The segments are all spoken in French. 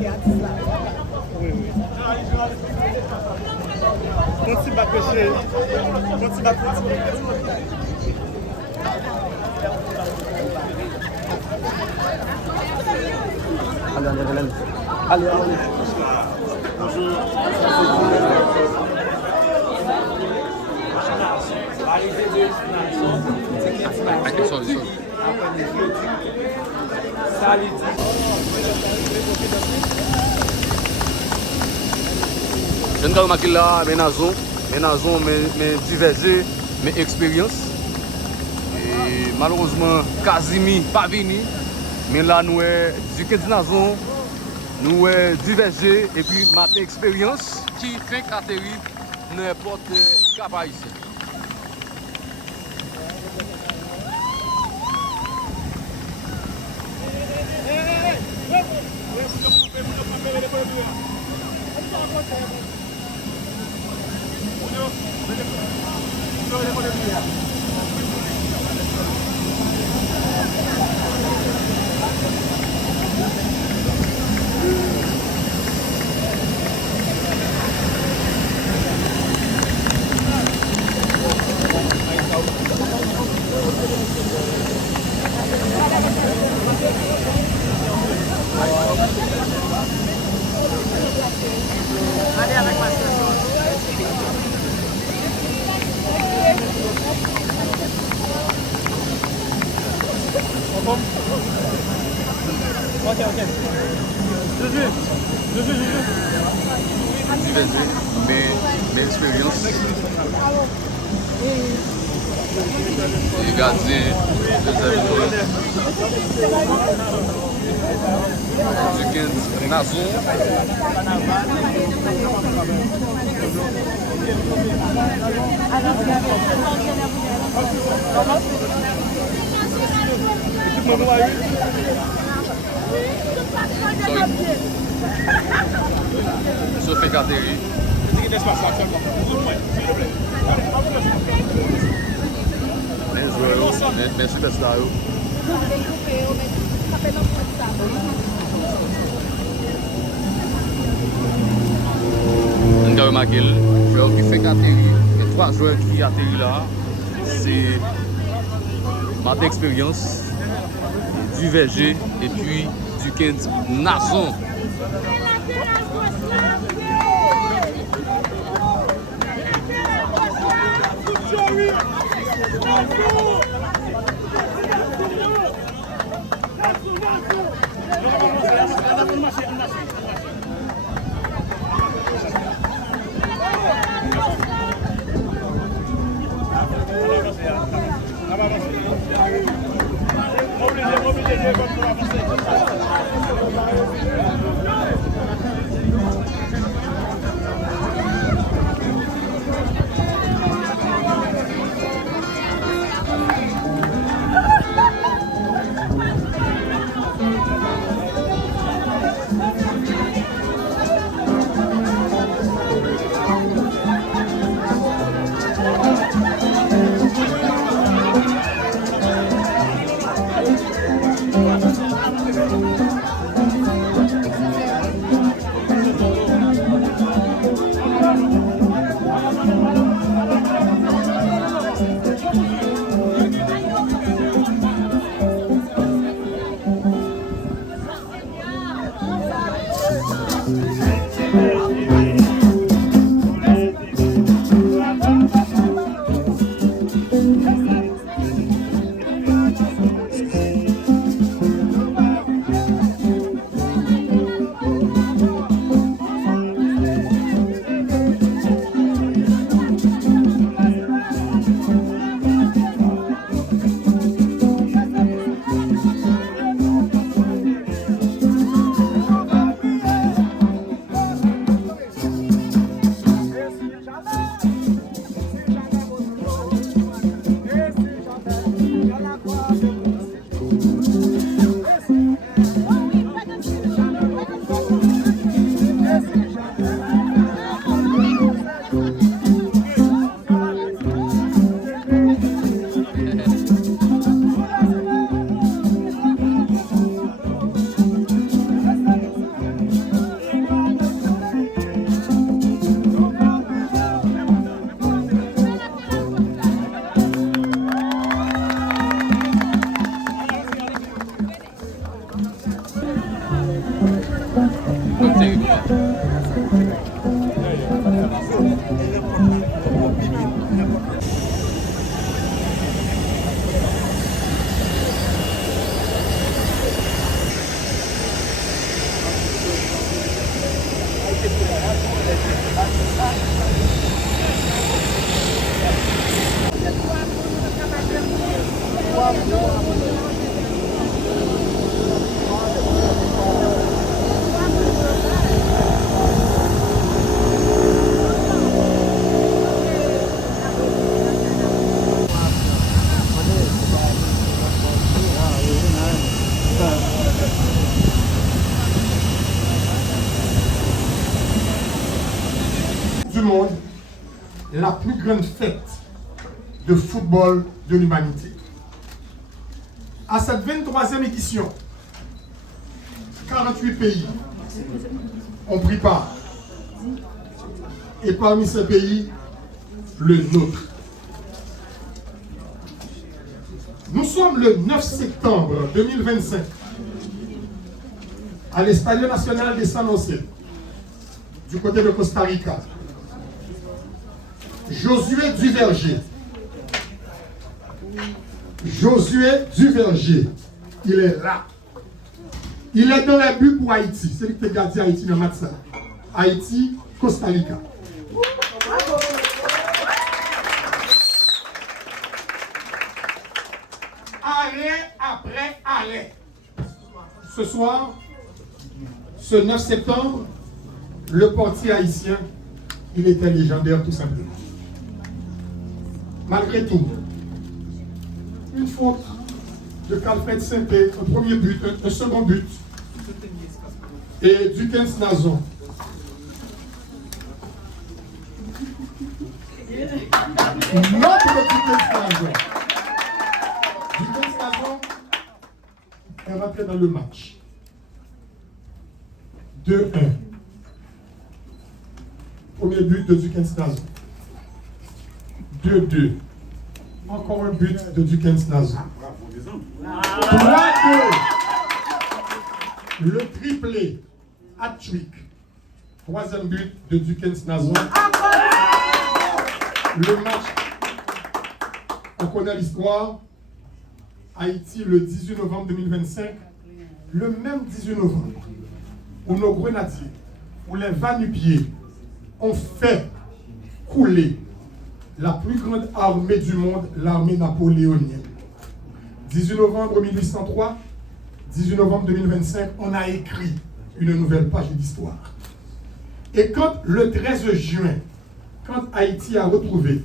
Oui, oui. Continue à pêcher. Continue à pêcher. Allez. Je ne sais pas là, mais divergé, mes expériences. Et malheureusement, Kazimi pas venu. Mais là, nous du Kedinazon, nous divergé et puis ma expérience qui fait qu'atterrir n'importe cap ici. Ok. Mes expériences. Les gardiens du Kedinazon. Sophie Cateri. Les joueurs, les superstars. On a remarqué le joueur qui fait qu'atterrir, les 3 joueurs qui atterrissent là, c'est ma expérience du VG et puis du Kedinazon. du monde, la plus grande fête de football de l'humanité. À cette 23e édition, 48 pays ont pris part. Et parmi ces pays, le nôtre. Nous sommes le 9 septembre 2025 à l'Estadio Nacional de San José, du côté de Costa Rica. Josué Duverger, il est là. Il est dans les buts pour Haïti. C'est lui qui a gardé Haïti dans le match. Haïti, Costa Rica. Arrêt après arrêt. Ce soir, ce 9 septembre, le portier haïtien, il était légendaire tout simplement. Malgré tout, une faute de Calfred Saint-Pé, un premier but, un second but, et Dukens Nazon. Notre Dukens Nazon. Dukens Nazon est rentré dans le match. 2-1. Premier but de Dukens Nazon. 2-2. Encore un but de Dukens Nazon. 3-2. Le triplé, hat-trick. Troisième but de Dukens Nazon. Le match, on connaît l'histoire. Haïti, le 18 novembre 2025. Le même 18 novembre, où nos grenadiers, où les va-nu-pieds ont fait couler la plus grande armée du monde, l'armée napoléonienne. 18 novembre 1803, 18 novembre 2025, on a écrit une nouvelle page d'histoire. Et quand le 13 juin, quand Haïti a retrouvé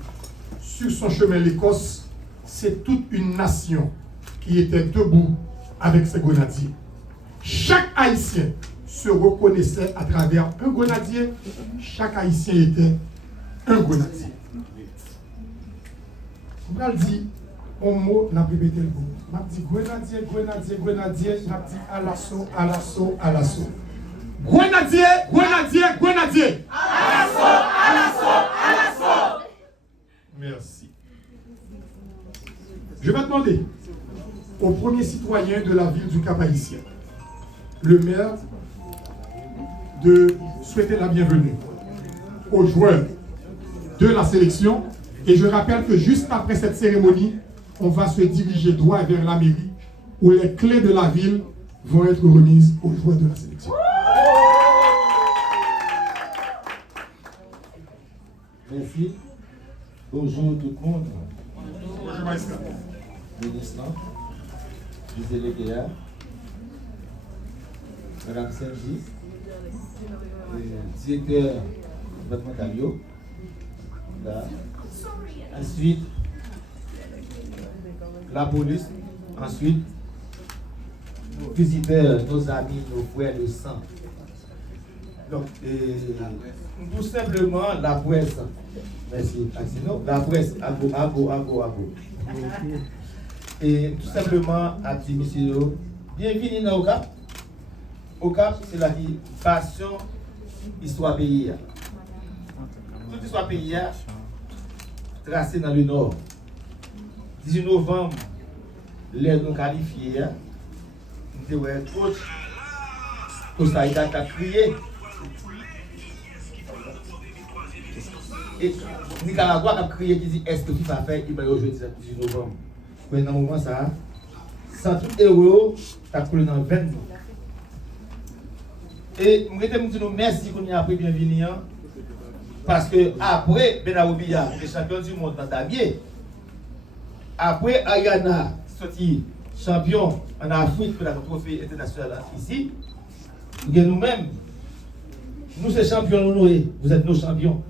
sur son chemin l'Écosse, c'est toute une nation qui était debout avec ses grenadiers. Chaque Haïtien se reconnaissait à travers un grenadier. Chaque Haïtien était un grenadier. On va le dire, un mot, n'a pas répété le mot. On a dit grenadier, grenadier, grenadier, on a dit à l'assaut, à l'assaut, à l'assaut. Grenadier, grenadier, grenadier. À l'assaut, à l'assaut, à l'assaut. Merci. Je vais demander au premier citoyen de la ville du Cap-Haïtien, le maire, de souhaiter la bienvenue aux joueurs de la sélection. Et je rappelle que juste après cette cérémonie, on va se diriger droit vers la mairie où les clés de la ville vont être remises aux joueurs de la sélection. Merci. Bonjour tout le monde. Bonjour, Maïska. Ministre, José Leguéa, Madame Sergi, directeur départemental. Là. Ensuite, la police. Ensuite, nos visiteurs, nos amis, nos frères de sang. Donc, tout simplement, la presse. Merci. La presse, abo. Et tout simplement, à dire, monsieur, bienvenue dans OCAP. OCAP, c'est la passion, histoire pays. Toute histoire pays, tracée dans le nord. 18 novembre, les non qualifiés, nous avons un coach, Costa Rica qui a crié. Et Nicaragua a crié qui dit est-ce que FIFA fait, il va jouer le 18 novembre. Mais dans le moment, ça, sans tout héros, tu as coulé dans 20 ans. Et je vais dire merci qu'on y a pris bienvenue. Parce que après Benaoubia, le champion du monde dans Dabier, après Ayana, sorti champion en Afrique pour la trophée international ici, nous-mêmes, nous sommes champions honorés, vous êtes nos champions.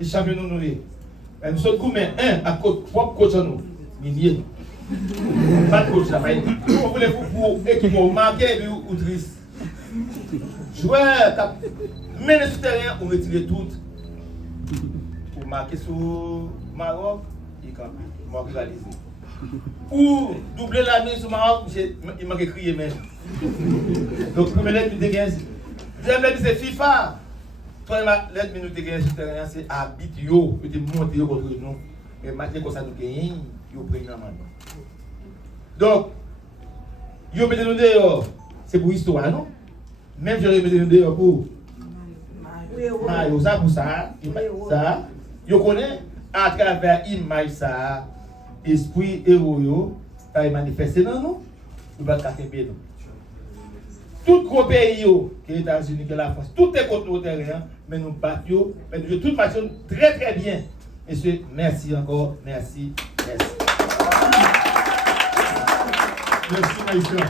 Les champions honorés. Nous sommes combien? Un à propre coach à nous, Minier. Pas de coach là, nous voulons pour équipe marquée ou triste. Joueur, mener sur le terrain, on retire tout. Pour marquer sur Maroc, il campe, m'a réalisé. Ou doubler la main sur Maroc, il m'a crié même. Donc, première lettre, il était deuxième lettre, c'est FIFA. Troisième lettre, il était gagné sur le terrain, c'est habit, yo, il était monté contre nous. Mais maintenant, comme ça, nous gagnons, il prend la main. Donc, yo mettez nous dehors, c'est pour l'histoire, non? Même je mettez nous dehors pour. Mario, ça pour ça, ça. Yo connaît à travers l'image ça, esprit héros, ça est manifesté dans nous, nous va casser nous. Tout gros pays, que les États-Unis, que la France, tout est contre nos terrains, mais nous battons, mais nous jouons toute façon très très bien. Monsieur, merci encore, merci, merci. Merci Maïska.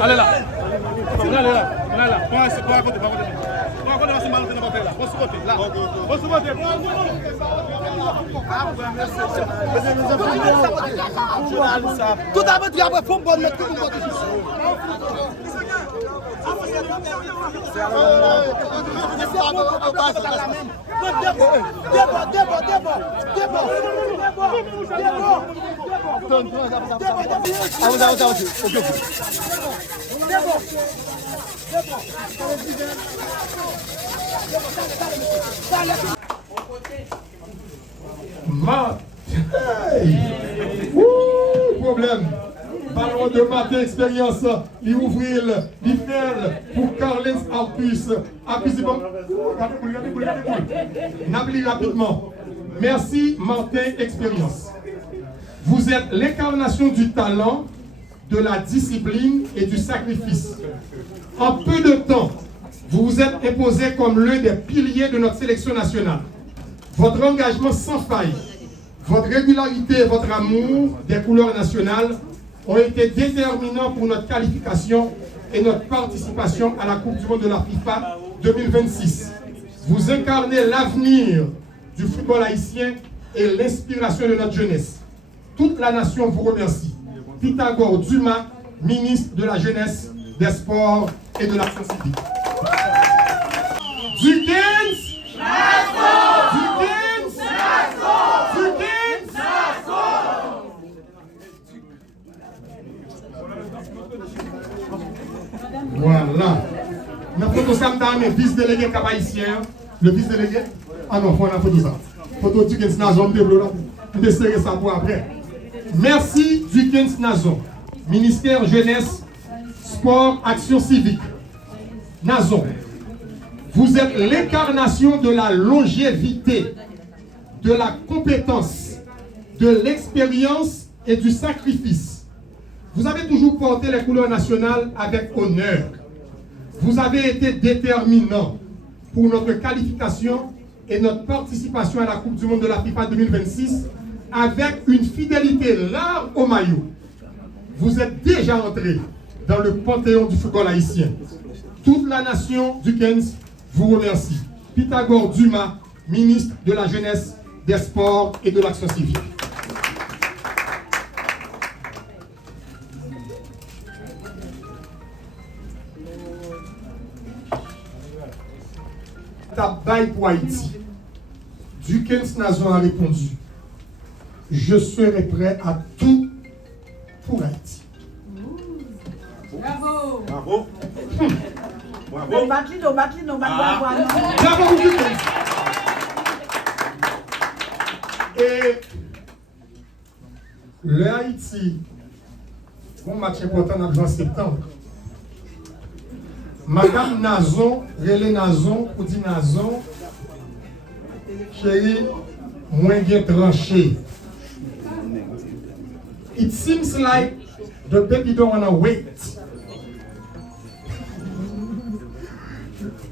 Allez là. Allez là. Allez là. Prends à côté, pas à côté. Prends à côté, c'est mal dans le papier là. Prends sur côté, là. Prends sur côté. Tout à l'heure, tu as fait un bon mètre pour moi. Problème. Parlons de matin expérience. Il ouvrir, il faire pour Carles Artus. N'abli rapidement. Merci Martin Expérience. Vous êtes l'incarnation du talent, de la discipline et du sacrifice. En peu de temps, vous vous êtes imposé comme l'un des piliers de notre sélection nationale. Votre engagement sans faille, votre régularité et votre amour des couleurs nationales ont été déterminants pour notre qualification et notre participation à la Coupe du Monde de la FIFA 2026. Vous incarnez l'avenir du football haïtien et l'inspiration de notre jeunesse. Toute la nation vous remercie. Pythagore Dumas, ministre de la Jeunesse, des Sports et de l'Action civique. Dukens! Dukens! Dukens! Voilà. Nous avons ça le vice-délégué cap-haïtien. Le vice-délégué? Ah non, on a photo ça. Photo Dukens Nazon, on va serrer ça pour après. Merci Dukens Nazon, ministère Jeunesse, Sport, Action civique. Nazon, vous êtes l'incarnation de la longévité, de la compétence, de l'expérience et du sacrifice. Vous avez toujours porté les couleurs nationales avec honneur. Vous avez été déterminant pour notre qualification et notre participation à la Coupe du Monde de la FIFA 2026 avec une fidélité rare au maillot. Vous êtes déjà entré dans le panthéon du football haïtien. Toute la nation Dukens vous remercie. Pythagore Dumas, ministre de la Jeunesse, des Sports et de l'Action civique. Tabaye pour Haïti. Dukens Nazon a répondu: je serai prêt à tout pour Haïti. Bravo! Bravo! Bravo! Bravo Dukens! Et le Haïti, un match important en septembre. Madame Nazon, Relé Nazon, ou dit Nazon, chérie, moins bien tranché. It seems like the baby don't want to wait.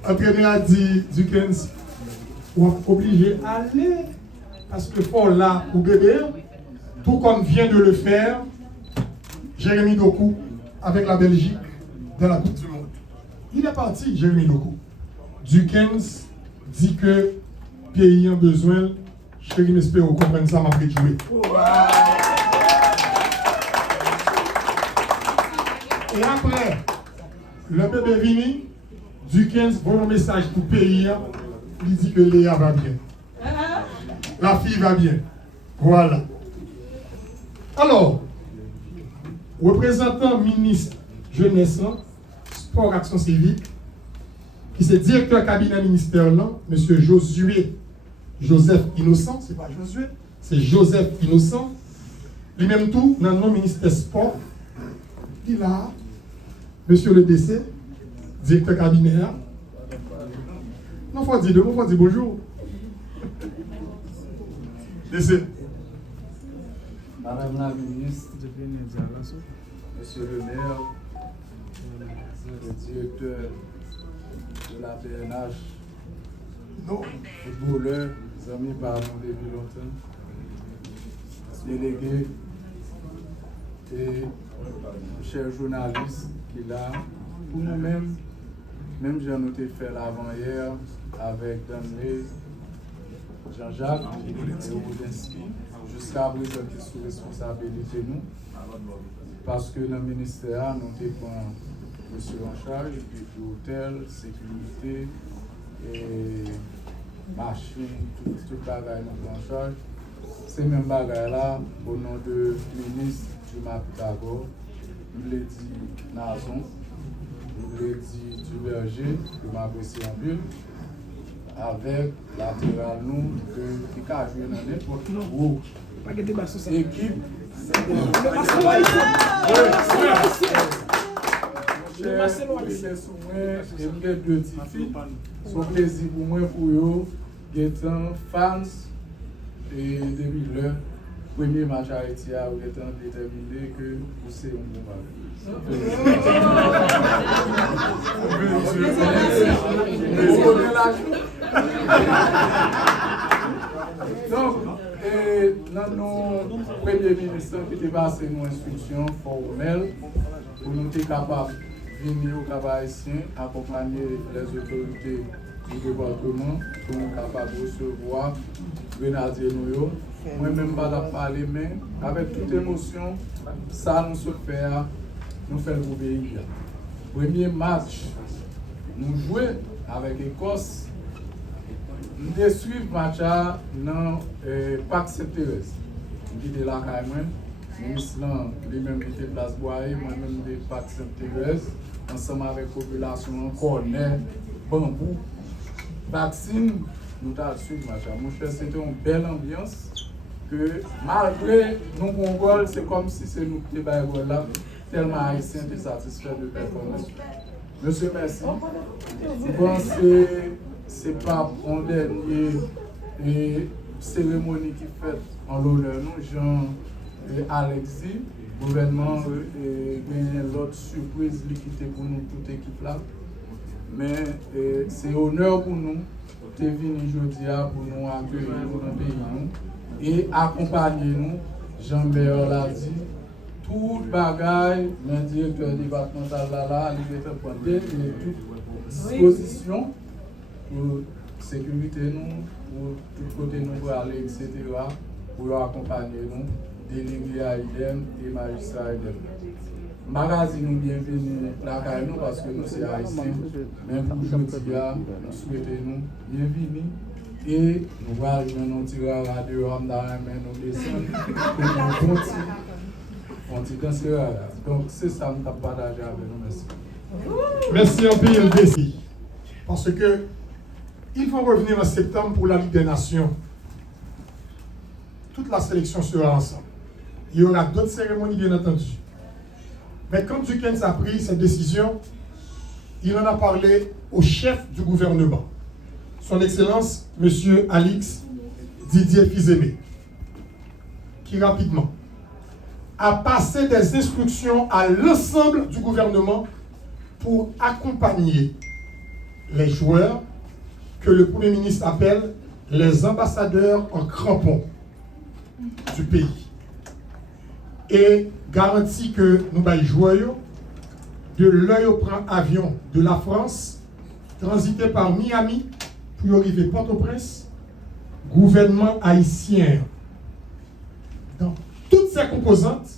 Entraîneur a dit, Dukens, on est obligé d'aller parce que faut là pour bébé, tout comme vient de le faire Jérémy Doku avec la Belgique dans la Coupe du Monde. Il est parti, Jérémy Doku. Dukens dit que pays a besoin, chérie, m'espère qu'on comprenne ça, m'a fait jouer. Et après, le bébé vini, Dukens voit un message pour le pays, il dit que Léa va bien. La fille va bien. Voilà. Alors, représentant ministre Jeunesse, Sport, Action civique, qui est directeur cabinet ministère, M. Josué Joseph Innocent, c'est pas Josué, c'est Joseph Innocent, lui-même tout, dans le ministère Sport, il a, M. le DC, directeur cabinet, Non, faut dire bonjour. Laissez. Madame la ministre, Monsieur le maire, le directeur de la PNH, footballeurs, amis par nous depuis longtemps, délégués et chers journalistes qui là, pour nous-mêmes, même j'ai noté fait l'avant-hier avec Danley, Jean-Jacques et Wodenski, jusqu'à présent qui sont responsabilité nous, parce que dans le ministère, nous prenons monsieur en charge, puis hôtel, sécurité, et machine, tout bagaille nous en charge. Ces mêmes bagailles là, au nom de ministre Dumas Pythagore, il l'a dit Nazon, il l'a dit du berger, que m'apprécie en ville, avec latéral nous, qui a joué dans n'importe où. Équipe. C'est deux titres. Son plaisir pour moi, pour eux, étant fans et depuis le premier match à Haïti, où étant déterminé que c'est un bon Donc, dans nos premiers ministres qui étaient passés nos instructions formelles pour nous être capables de venir au Cap-Haïtien, accompagner les autorités du département pour nous capables de recevoir Grenadier Noyo. Moi-même, pas de parler, mais avec toute émotion, ça nous fait nous faire le pays. Premier match, nous jouons avec l'Écosse. Nous devons suivre le match dans le Parc Sainte-Thérèse. Nous sommes là quand même. Le ministre lui-même était place Boyer, moi-même de Parc Sainte-Thérèse, ensemble avec la population, Cornet, Bambou. Vaccine, nous avons suivi le match. Mon cher, c'était une belle ambiance. Que malgré nos bons goals, c'est comme si c'est nous qui étions là, tellement haïtiens étaient satisfaits de performance. Monsieur, merci. Je pense que ce n'est pas une dernière cérémonie qui fait en l'honneur nous, Jean et Alexis, gouvernement et l'autre surprise qui était pour nous, toute équipe là. Mais c'est honneur pour nous de venir aujourd'hui pour nous accueillir dans le pays et accompagner nous. Jean-Maire l'a dit, toute bagaille, le directeur départemental là, il était prendre toute disposition pour sécurité nous, pour tout côté nous pour aller, etc., pour accompagner nous, délégués à IDEM et magistrats à IDEM. Magazine nous bienvenue là nous parce que nous c'est haïtiens, même pour aujourd'hui, nous souhaitons nous bienvenue et nous allons nous tirer à la radio, nous descendre, nous continuer. Donc c'est ça que nous avons partagé avec nous. Merci. Merci un peu, Elbessi. Parce que il faut revenir en septembre pour la Ligue des Nations. Toute la sélection sera ensemble. Il y aura d'autres cérémonies, bien entendu. Mais quand Dukens a pris cette décision, il en a parlé au chef du gouvernement, son Excellence, M. Alix Didier Fils-Aimé, qui rapidement a passé des instructions à l'ensemble du gouvernement pour accompagner les joueurs que le Premier ministre appelle les ambassadeurs en crampons du pays. Et garantit que nous allons jouer de l'œil au prend avion de la France, transiter par Miami pour arriver Port-au-Prince, gouvernement haïtien dans toutes ses composantes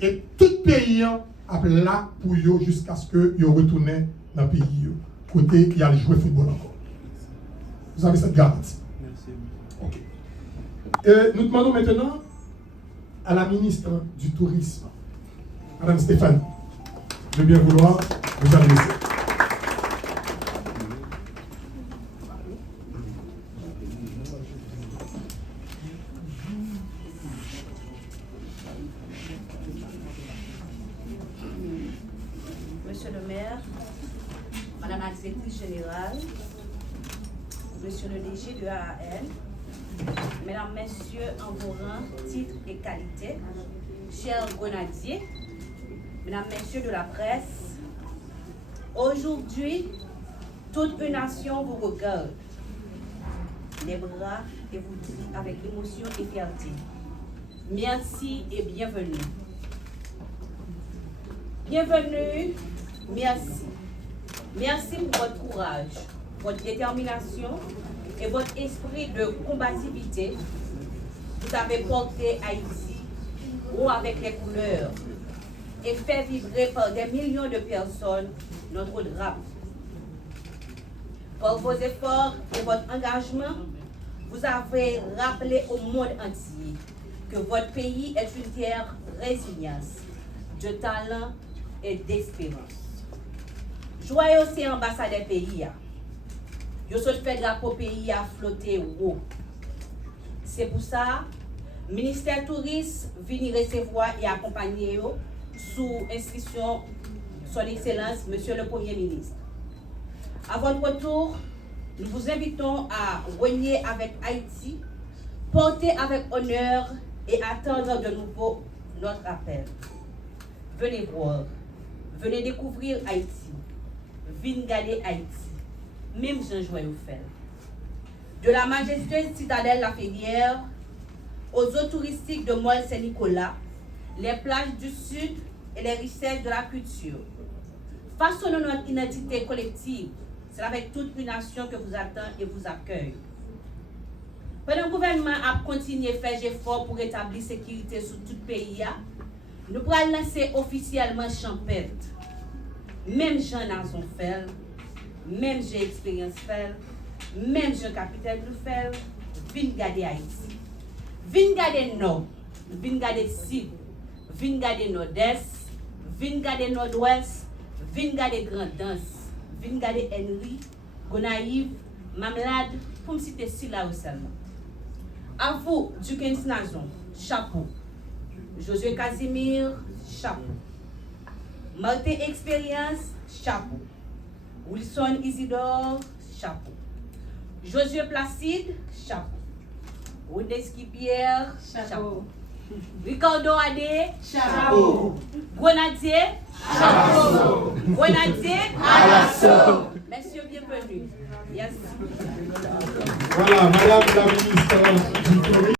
et tout pays appelé là pour eux jusqu'à ce que ils retournent dans le pays côté il y a le jouer football encore. Vous avez cette garantie. Merci. Ok. Et nous demandons maintenant à la ministre du Tourisme, Madame Stéphane, de bien vouloir vous adresser. Monsieur le maire, Madame la directrice générale, Monsieur le DG de AAN, Mesdames, Messieurs, en vos rangs, titres et qualités, chers grenadiers, Mesdames, Messieurs de la presse, aujourd'hui, toute une nation vous regarde les bras et vous dit avec émotion et fierté, merci et bienvenue. Bienvenue, merci. Merci pour votre courage, votre détermination et votre esprit de combativité. Vous avez porté Haïti haut avec les couleurs et fait vibrer par des millions de personnes notre drapeau. Par vos efforts et votre engagement, vous avez rappelé au monde entier que votre pays est une terre résilience, de talent et d'espérance. Joyeux aussi ambassadeur pays. Vous avez fait drapeau pays à flotter haut. C'est pour ça, le ministère tourisme vient recevoir et accompagner sous instruction son Excellence, Monsieur le Premier ministre. À votre retour, nous vous invitons à renier avec Haïti, porter avec honneur et attendre de nouveau notre appel. Venez voir, venez découvrir Haïti, venez garder Haïti, même Jean-Joël fait. De la majestueuse citadelle La Ferrière aux eaux touristiques de Mol Saint-Nicolas, les plages du Sud et les richesses de la culture. Façonnons notre identité collective. C'est avec toute une nation que vous attend et vous accueille. Pendant le gouvernement a continué à faire effort pour établir la sécurité sur tout le pays, nous pourrons lancer officiellement Champêtre. Même Jean Nazon fait, même j'ai expérience fait, même Jean Capitaine nous fait, viens garder Haïti. Viens garder Nord, viens garder Sud, viens garder Nord-Est, viens garder Nord-Ouest, viens garder Grand-Danse. Viens garder Henry, Gonaïve, Mamlade, pour me citer si là seulement. À vous, Dukens Nazon, chapeau. Josué Casimir, chapeau. Martin Expérience, chapeau. Wilson Isidore, chapeau. Josué Placide, chapeau. Wodeski Pierre, chapeau. Ricardo Adé, chapeau. Grenadier, chapeau. Grenadier, à l'assaut. Messieurs, bienvenue. Yes. Voilà, Madame la ministre du Tourisme.